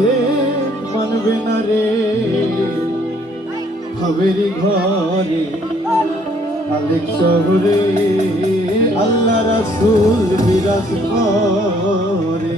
বলেছে মানবে না রে, হাবেরি ঘরে আলেক শহরে আল্লাহ রাসূল বিরাজ করে।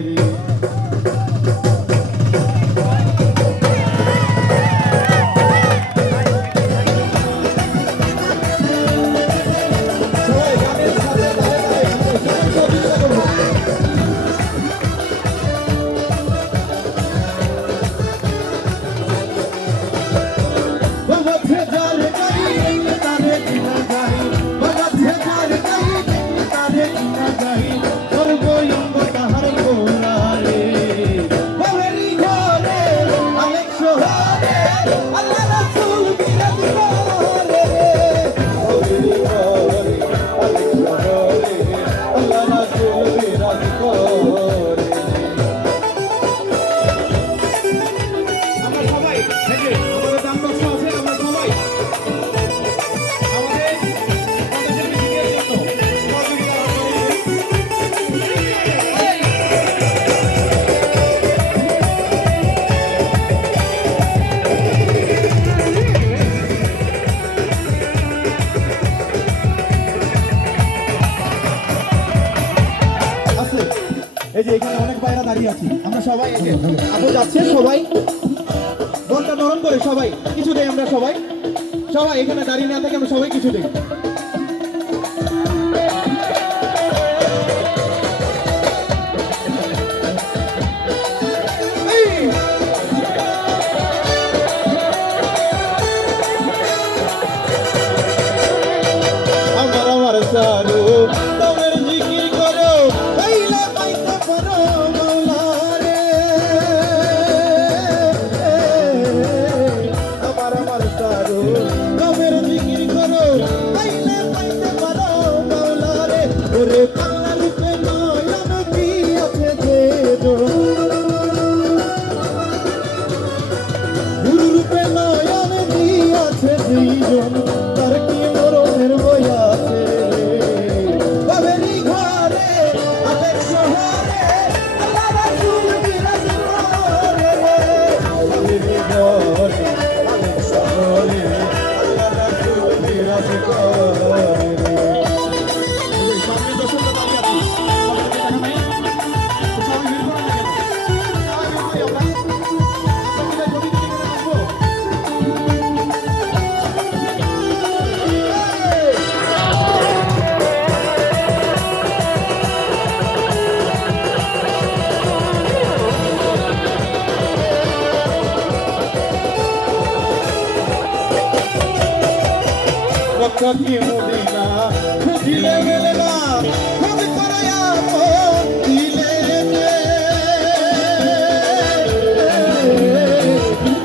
এই যে এখানে অনেক ভাইরা দাঁড়িয়ে আছি, আমরা সবাই আপু যাচ্ছে, সবাই মনটা নরম করে সবাই কিছু দেই, আমরা সবাই সবাই এখানে দাঁড়িয়ে না থেকে আমরা সবাই কিছু দেই। আমার আমার সারু তোমার জিকির করো, পাইলে পাইতে পারো মাওলা রে। আমার আমার সারু তোমার জিকির করো, পাইলে পাইতে পারো মাওলা রে। ওরে পাল্লা রূপে নয়ন দিয়াছে যে গুরু রূপে নয়ন দিয়াছে যেইজন, তার কি মরণের বই আছে। বাবেরি ঘরে আলেক শহরে আল্লাহ রাসূল বিরাজ করে। বাবেরি ঘরে আলেক শহরে আল্লাহ রাসূল বিরাজ করে। সামনে দর্শকরা দাঁড়িয়ে আছি, দেখা নাই তো সবাই ভিড় করে না কেন? সবাই ভিড় করি আমরা ছবি তুলে আসবো। মক্কা কি মদিনা খুঁজিলে মেলে না, খোঁজ করায়া মন দিলে যে।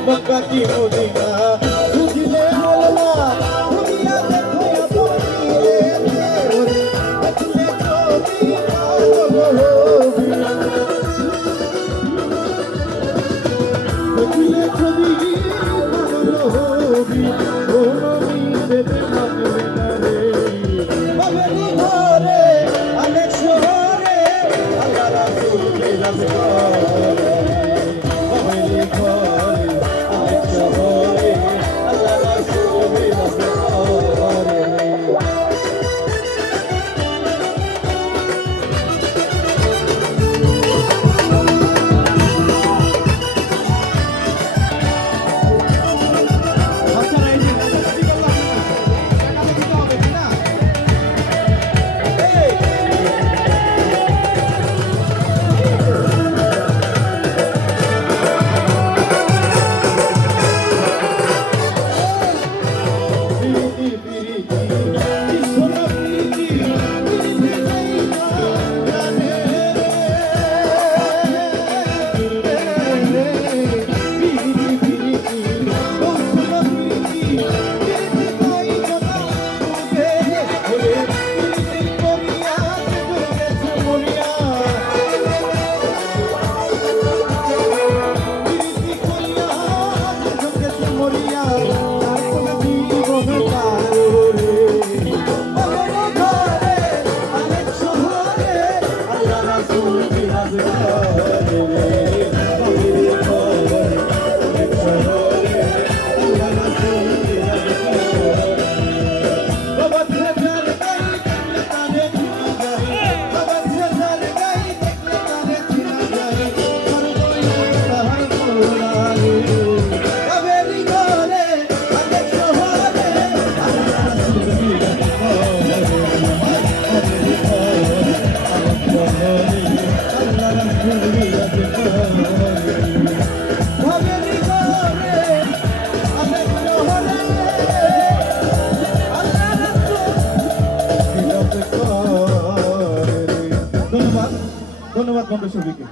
মক্কা কি মদিনা খুঁজিলে মেলে না, খুঁজিয়া দেখো আপন দিলে যে। ওরে দেখলে ছবি পাগল হবি, দেখলে ছবি পাগল হবি। ও নবী দেবে মানবে না রে। ধন্যবাদ বন্ধু সবিকে।